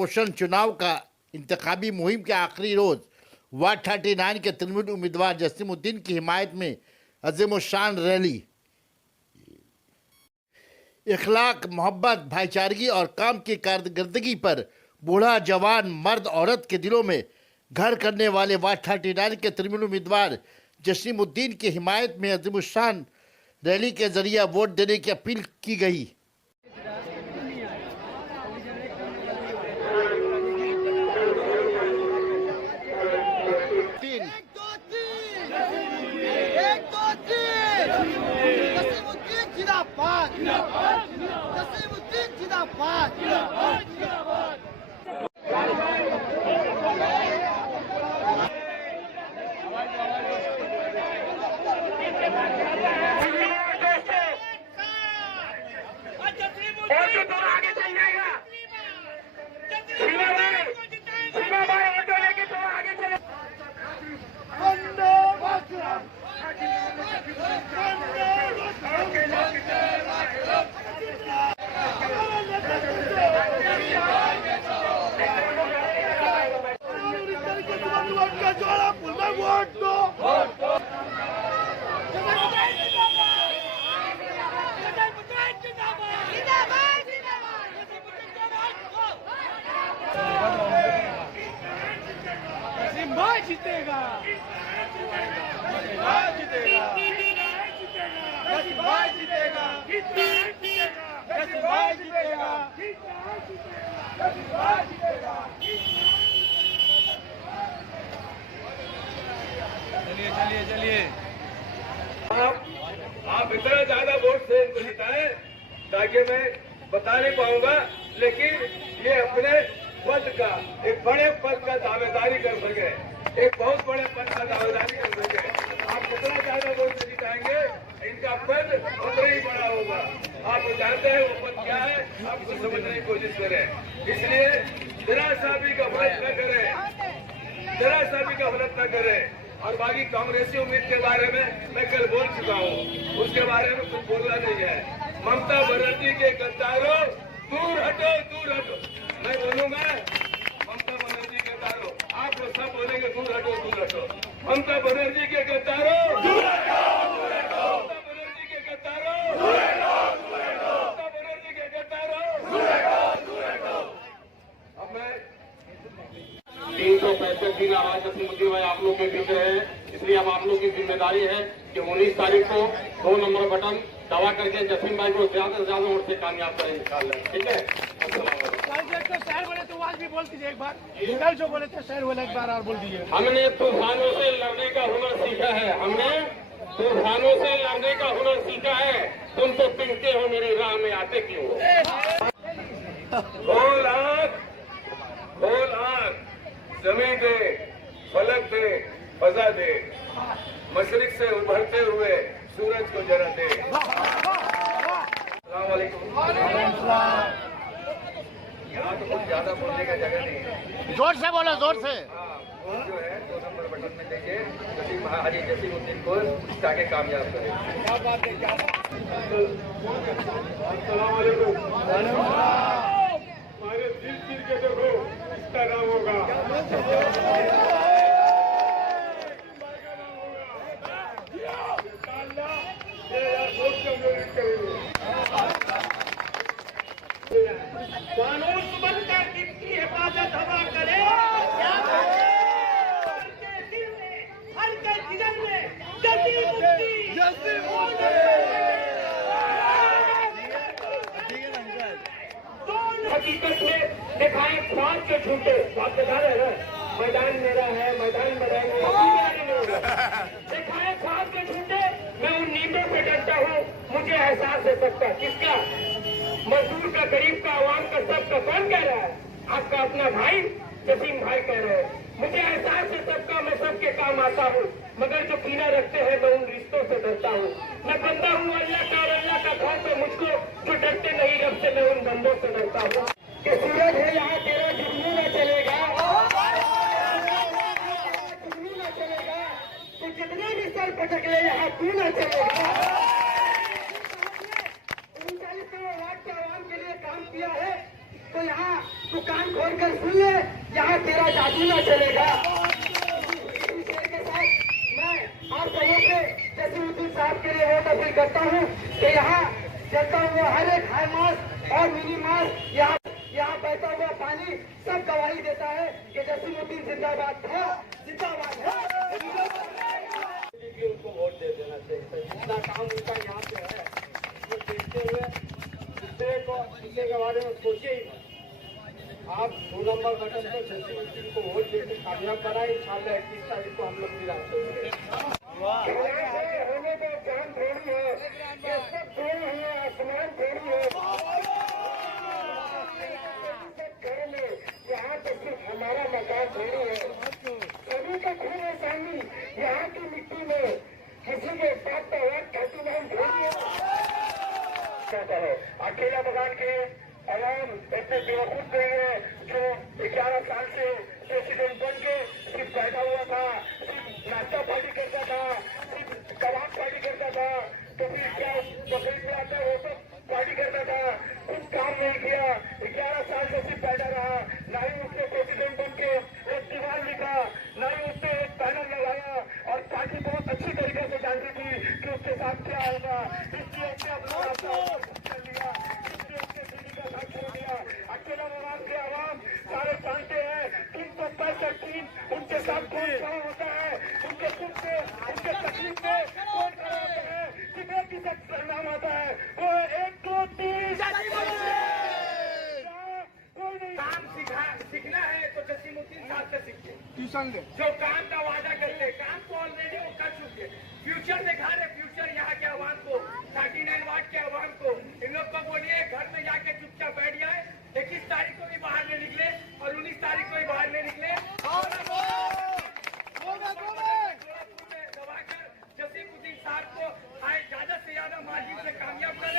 पोषण चुनाव का इंतखाबी मुहिम के आखिरी रोज वार्ड 39 के तृणमूल उम्मीदवार जसीमुद्दीन की हिमायत में अज़ीमुशान रैली। इखलाक, मोहब्बत, भाईचारगी और काम की कारकर्दगी पर बूढ़ा, जवान, मर्द, औरत के दिलों में घर करने वाले वार्ड 39 के तृणमूल उम्मीदवार जसीमुद्दीन की हिमायत में अज़ीमुशान रैली के जरिए वोट देने की अपील की गई। चलिए आप इतना ज्यादा वोट से इनको जिताएं ताकि मैं बता नहीं पाऊंगा, लेकिन ये अपने पद का एक बड़े पद का दावेदारी कर सके, एक बहुत बड़े पद का दावेदारी कर सके। आप कितना ज्यादा वोट से जिताएंगे इनका पद उतना ही बड़ा होगा। आप जानते हैं वो पद क्या है, आपको समझने की कोशिश करें। इसलिए जरा सा भी गफलत न करें, जरा सा भी गफलत न करें। और बाकी कांग्रेसी उम्मीद के बारे में मैं कल बोल चुका हूँ, उसके बारे में कुछ बोलना नहीं है। ममता बनर्जी के गद्दारों दूर हटो, दूर हटो। मैं बोलूंगा ममता बनर्जी के गद्दारों, आप लोग सब बोलेंगे दूर हटो, दूर हटो। ममता बनर्जी के गद्दारों दूर हटो, दूर हटो। ममता बनर्जी के गद्दारों दूर हटो, दूर हटो। ममता बनर्जी के गद्दारों दूर हटो, दूर हटो। अब मैं 365 दिन आवाज जसीमुद्दीन भाई आप लोग के बीच रहे हैं, इसलिए अब आप लोग की जिम्मेदारी है कि 19 तारीख को 2 नंबर बटन दबा करके जसीम भाई को ज्यादा से ज्यादा वोट से कामयाब करें इंशाल्लाह। ठीक है, शहर बोले तो आज भी बोल दीजिए एक बार, कल जो बोले थे शहर बोले एक बार और बोल दीजिए। हमने तूफानों से लड़ने का हुनर सीखा है, हमने तूफानों से लड़ने का हुनर सीखा है। तुम तो पिंगते हो, मेरी राह में आते क्यों हो? खोल आँख, जमीन दे, फलक दे, फजा दे, मशरिक से उभरते हुए सूरज को जरा दे। अस्सलाम वालेकुम। यहाँ तो कुछ ज्यादा बोलने का जगह नहीं है, जोर से बोलो, जोर से। वोट जो है 2 नंबर बटन में दीजिए, हाजी जसीमुद्दीन को ताकि कामयाब करें। अस्सलाम वालेकुम। हमारे दिल चिर के देखो, इसका नाम होगा कानून बनकर किसकी हिफाजत हवा करे, दिल में हर के जिगर में हकीकत में दिखाए ख्वाब के झूठे। बात बता रहे हैं, मैदान मेरा है, मैदान मेरा दिखाए ख्वाब के झूठे। मैं उन नींदों से डरता हूँ, मुझे एहसास है सबका। किसका? मजदूर का, गरीब का, आवाम का, सबका। कौन कह रहा है? आपका अपना भाई जसीम भाई कह रहे हैं। मुझे एहसास है सबका, मैं सबके काम आता हूँ, मगर जो कीना रखते हैं मैं उन रिश्तों से डरता हूँ। मैं बंदा हूँ अल्लाह का, और अल्लाह का खौफ है मुझको, जो डरते नहीं रब से, मैं उन बंदों से डरता हूँ। कि सूरज है यहाँ तेरा जुगनू न चलेगा, जुगनू न चलेगा, तो जितने भी सर पटक ले यहाँ तू न चलेगा। 39 वार्ड के आवाम के लिए काम किया है, तो तो यहाँ तू कान खोल कर सुन ले, यहाँ तेरा जादू ना चलेगा। इसी शेर के साथ मैं आप सबों से जसीमुद्दीन साहब के लिए वोट अपील करता हूँ कि यहाँ चलता हुआ हर एक हाई मास और मिनी मास, यहाँ बहता हुआ पानी सब गवाही देता है कि जसीमुद्दीन जिंदाबाद है, जिंदाबाद है। उनको वोट दे देना चाहिए। जितना काम उनका यहाँ पे है वो देखते हुए दूसरे के बारे में सोचिए ही मत। आप 2 नंबर बटन पर जसीमुद्दीन को वोट देकर कामयाब बनाए। इंशाल्लाह 21 तारीख को हम लोग मिलाते हैं। होने तो जान थोड़ी है, ये सब थोड़ी है, आसमान थोड़ी है। घर में यहाँ तो सिर्फ हमारा मकान थोड़ी है, सभी का खून है शामिल यहाँ की मिट्टी में, किसी के साथ तो 39 थोड़ी है। अकेला बगान के अवाम इतने बेवकूफ नहीं है जो 11 साल से प्रेसिडेंट बन के सिर्फ बैठा हुआ था, सिर्फ नाश्ता पार्टी करता था, सिर्फ कबाब पार्टी करता था, तो फिर क्या बकरीद में आता वो सब पार्टी करता था, कुछ काम नहीं किया। 11 साल से सिर्फ बैठा रहा, ना ही उसने प्रेसिडेंट बन के एक दीवार लिखा, ना ही उसने एक पैनल लगाया, और पार्टी बहुत अच्छी तरीके से जानती थी कि उसके साथ क्या होगा, इसलिए उसने अपना रास्ता कर लिया, इसलिए उसने दिल्ली का साथ छोड़ दिया। अकेला बगान के आवाम सारे जानते हैं 365 दिन उनके साथ कौन खड़ा होता है, उनके सुख में, उनके तकलीफ में कौन खड़ा होता है, कितने की शख्स का नाम आता है, वो 1 2 3। कोई नहीं काम सीखना है तो जसीमुद्दीन साहब से सीखिए। ट्यूशन ले जो काम का वादा करते हैं, काम तो ऑलरेडी वो कर चुके। फ्यूचर दिखा रहे, फ्यूचर यहाँ के आवाम को, 39 वार्ड के आवाम को, इन लोग को बोलिए घर में जाके चुपचाप बैठ जाए। 21 तारीख को भी बाहर नहीं निकले और 19 तारीख को भी बाहर नहीं निकले। दबाकर जसीमुद्दीन साहब को ज्यादा से ज्यादा मार्जिन से कामयाब कर